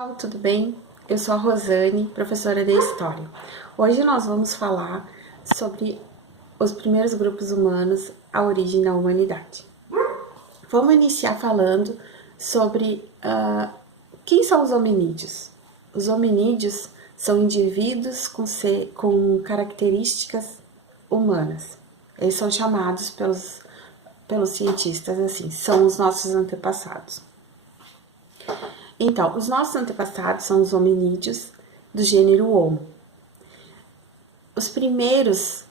Pessoal, tudo bem? Eu sou a Rosane, professora de História. Hoje nós vamos falar sobre os primeiros grupos humanos, a origem da humanidade. Vamos iniciar falando sobre quem são os hominídeos. Os hominídeos são indivíduos com características humanas. Eles são chamados pelos cientistas assim, são os nossos antepassados. Então, os nossos antepassados são os hominídeos do gênero Homo. Os primeiros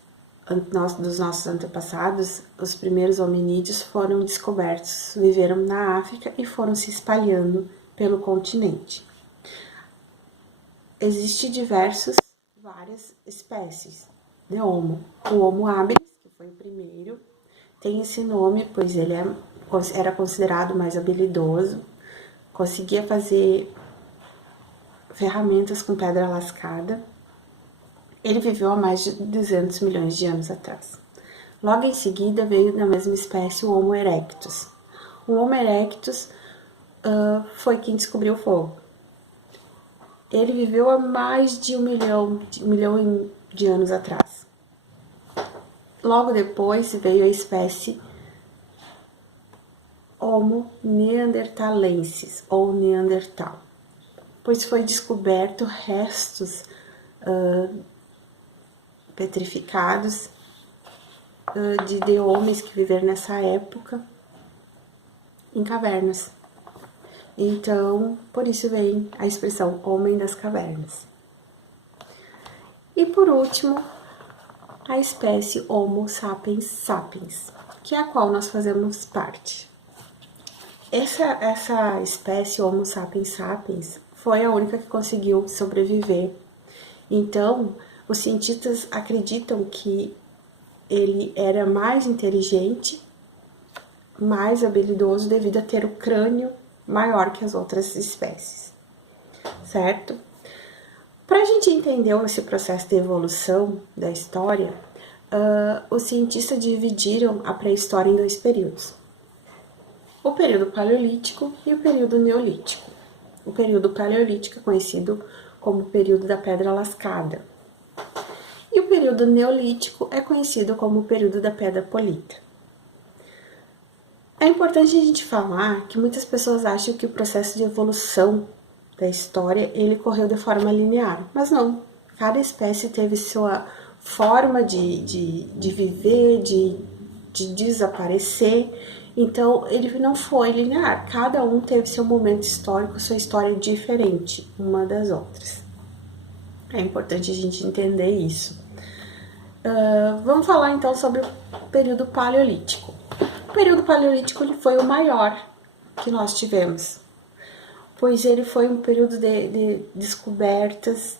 dos nossos antepassados, os primeiros hominídeos foram descobertos, viveram na África e foram se espalhando pelo continente. Existem várias espécies de Homo. O Homo habilis, que foi o primeiro, tem esse nome, pois ele era considerado mais habilidoso, conseguia fazer ferramentas com pedra lascada. Ele viveu há mais de 200 milhões de anos atrás. Logo em seguida veio da mesma espécie o Homo erectus. O Homo erectus foi quem descobriu o fogo. Ele viveu há mais de um milhão de anos atrás. Logo depois veio a espécie Homo neanderthalensis, ou Neandertal, pois foi descoberto restos petrificados de homens que viveram nessa época em cavernas. Então, por isso vem a expressão homem das cavernas. E por último, a espécie Homo sapiens sapiens, que é a qual nós fazemos parte. Essa espécie Homo sapiens sapiens foi a única que conseguiu sobreviver. Então, os cientistas acreditam que ele era mais inteligente, mais habilidoso devido a ter o crânio maior que as outras espécies, certo? Para a gente entender esse processo de evolução da história, os cientistas dividiram a pré-história em dois períodos. O período paleolítico e o período neolítico. O período paleolítico é conhecido como o período da pedra lascada. E o período neolítico é conhecido como o período da pedra polida. É importante a gente falar que muitas pessoas acham que o processo de evolução da história ele correu de forma linear, mas não. Cada espécie teve sua forma de viver, de desaparecer. Então, ele não foi linear. Cada um teve seu momento histórico, sua história diferente uma das outras. É importante a gente entender isso. Vamos falar então sobre o período paleolítico. O período paleolítico ele foi o maior que nós tivemos, pois ele foi um período de descobertas,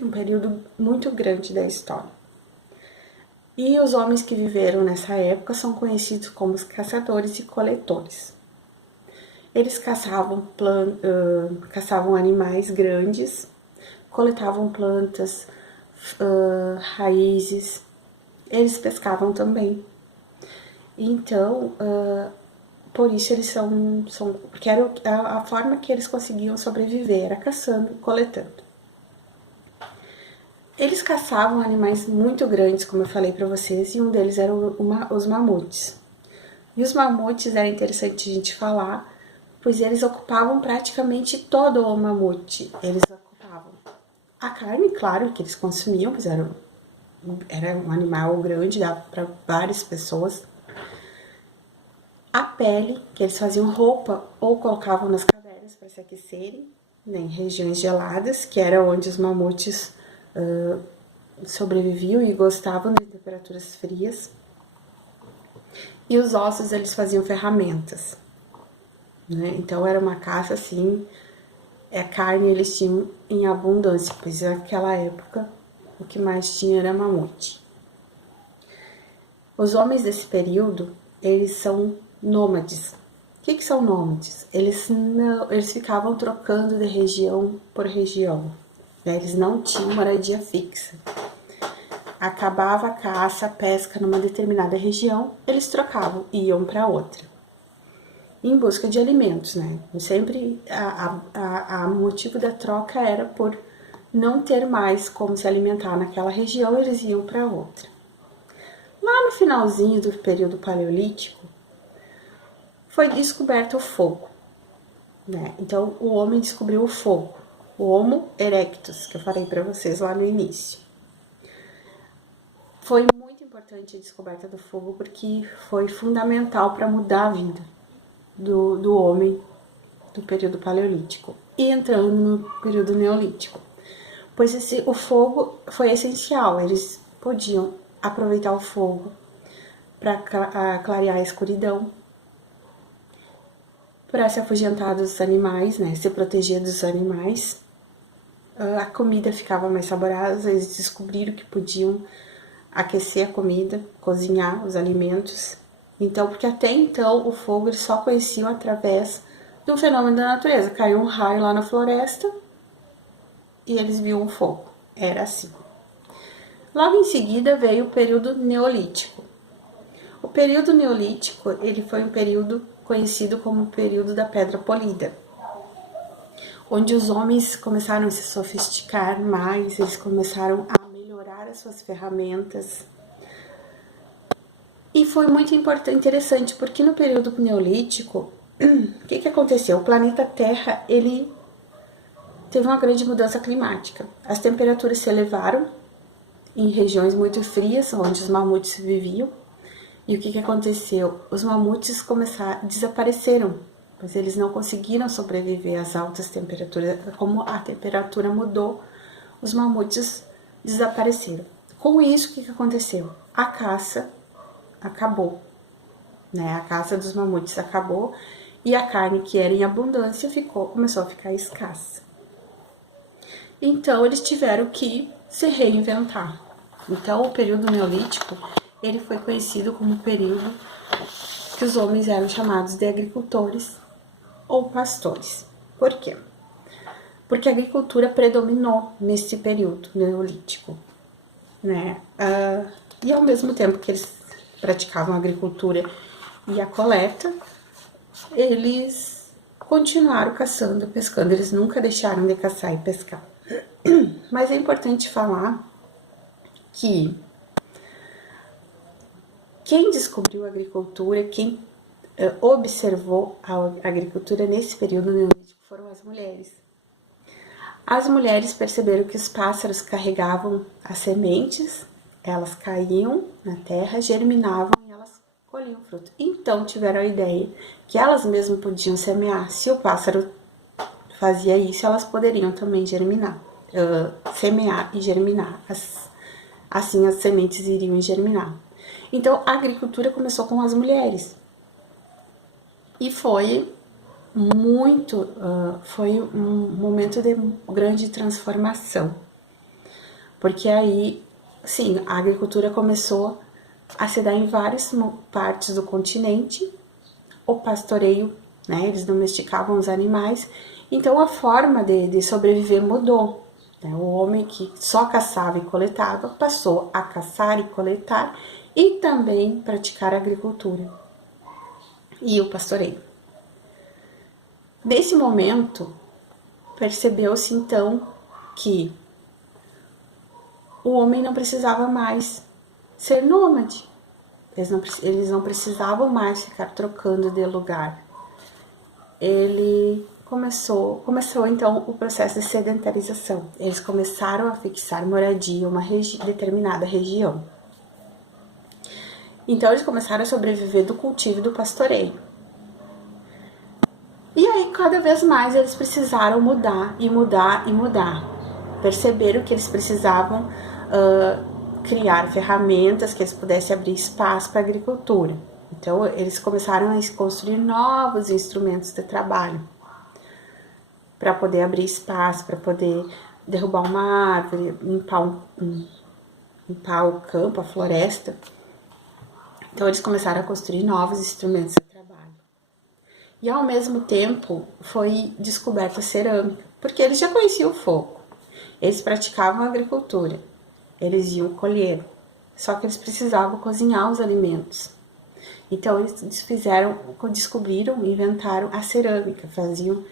um período muito grande da história. E os homens que viveram nessa época são conhecidos como os caçadores e coletores. Eles caçavam animais grandes, coletavam plantas, raízes, eles pescavam também. Então, por isso eles porque era a forma que eles conseguiam sobreviver, era caçando e coletando. Eles caçavam animais muito grandes, como eu falei para vocês, e um deles era os mamutes. E os mamutes era interessante a gente falar, pois eles ocupavam praticamente todo o mamute. Eles ocupavam a carne, claro, que eles consumiam, pois era um animal grande, dava para várias pessoas. A pele, que eles faziam roupa ou colocavam nas cavernas para se aquecerem, em regiões geladas, que era onde os mamutes sobreviviam e gostavam de temperaturas frias. E os ossos eles faziam ferramentas, né? Então era uma caça assim, a carne eles tinham em abundância, pois naquela época o que mais tinha era mamute. Os homens desse período, eles são nômades. O que são nômades? Eles ficavam trocando de região por região. Eles não tinham moradia fixa. Acabava a caça, a pesca numa determinada região, eles trocavam, iam para outra. em busca de alimentos, né? Sempre a motivo da troca era por não ter mais como se alimentar naquela região, eles iam para outra. Lá no finalzinho do período paleolítico, foi descoberto o fogo, né? Então, o homem descobriu o fogo, o Homo erectus, que eu falei para vocês lá no início. Foi muito importante a descoberta do fogo, porque foi fundamental para mudar a vida do homem do período paleolítico e entrando no período neolítico. Pois o fogo foi essencial, eles podiam aproveitar o fogo para clarear a escuridão, para se afugentar dos animais, né, se proteger dos animais. A comida ficava mais saborosa, eles descobriram que podiam aquecer a comida, cozinhar os alimentos. Então, porque até então o fogo eles só conheciam através de um fenômeno da natureza. Caiu um raio lá na floresta e eles viam o fogo. Era assim. Logo em seguida veio o período neolítico. O período neolítico ele foi um período conhecido como o período da pedra polida, onde os homens começaram a se sofisticar mais, eles começaram a melhorar as suas ferramentas. E foi muito interessante, porque no período neolítico, o que aconteceu? O planeta Terra, ele teve uma grande mudança climática. As temperaturas se elevaram em regiões muito frias, onde os mamutes viviam. E o que aconteceu? Os mamutes desapareceram, pois eles não conseguiram sobreviver às altas temperaturas. Como a temperatura mudou, os mamutes desapareceram. Com isso, o que aconteceu? A caça acabou, né? A caça dos mamutes acabou e a carne que era em abundância começou a ficar escassa. Então, eles tiveram que se reinventar. Então, o período neolítico, ele foi conhecido como o período que os homens eram chamados de agricultores ou pastores. Por quê? Porque a agricultura predominou nesse período neolítico, né? E ao mesmo tempo que eles praticavam a agricultura e a coleta, eles continuaram caçando e pescando, eles nunca deixaram de caçar e pescar. Mas é importante falar que quem descobriu a agricultura, quem observou a agricultura nesse período neolítico foram as mulheres. As mulheres perceberam que os pássaros carregavam as sementes, elas caíam na terra, germinavam e elas colhiam fruto. Então tiveram a ideia que elas mesmas podiam semear. Se o pássaro fazia isso, elas poderiam também semear e germinar. Assim as sementes iriam germinar. Então a agricultura começou com as mulheres. E foi um momento de grande transformação. Porque aí, sim, a agricultura começou a se dar em várias partes do continente. O pastoreio, né, eles domesticavam os animais. Então a forma de sobreviver mudou. Né? O homem que só caçava e coletava passou a caçar e coletar e também praticar a agricultura e o pastoreio. Nesse momento, percebeu-se então que o homem não precisava mais ser nômade. Eles não precisavam mais ficar trocando de lugar. Começou então o processo de sedentarização. Eles começaram a fixar moradia em uma determinada região. Então eles começaram a sobreviver do cultivo e do pastoreio. E aí cada vez mais eles precisaram mudar. Perceberam que eles precisavam criar ferramentas que eles pudessem abrir espaço para a agricultura. Então eles começaram a construir novos instrumentos de trabalho para poder abrir espaço, para poder derrubar uma árvore, limpar o campo, a floresta. Então eles começaram a construir novos instrumentos de trabalho. E ao mesmo tempo foi descoberta a cerâmica, porque eles já conheciam o fogo. Eles praticavam a agricultura, eles iam colher, só que eles precisavam cozinhar os alimentos. Então, eles descobriram, inventaram a cerâmica, faziam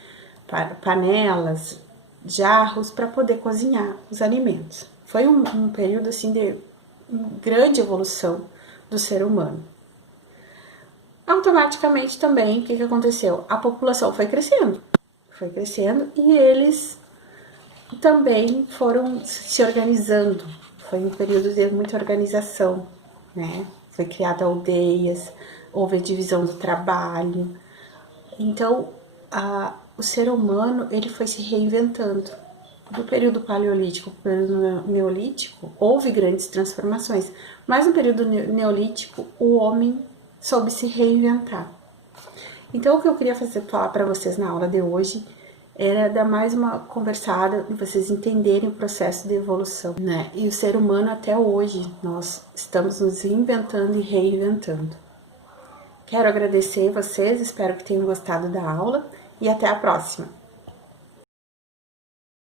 panelas, jarros para poder cozinhar os alimentos. Foi um período assim de grande evolução do ser humano. Automaticamente também, o que aconteceu? A população foi crescendo e eles também foram se organizando. Foi um período de muita organização, né? Foi criada aldeias, houve a divisão do trabalho. Então, o ser humano ele foi se reinventando. Do período paleolítico para o período neolítico, houve grandes transformações, mas no período neolítico, o homem soube se reinventar. Então, o que eu queria falar para vocês na aula de hoje era dar mais uma conversada e vocês entenderem o processo de evolução, né? E o ser humano até hoje, nós estamos nos inventando e reinventando. Quero agradecer vocês, espero que tenham gostado da aula e até a próxima!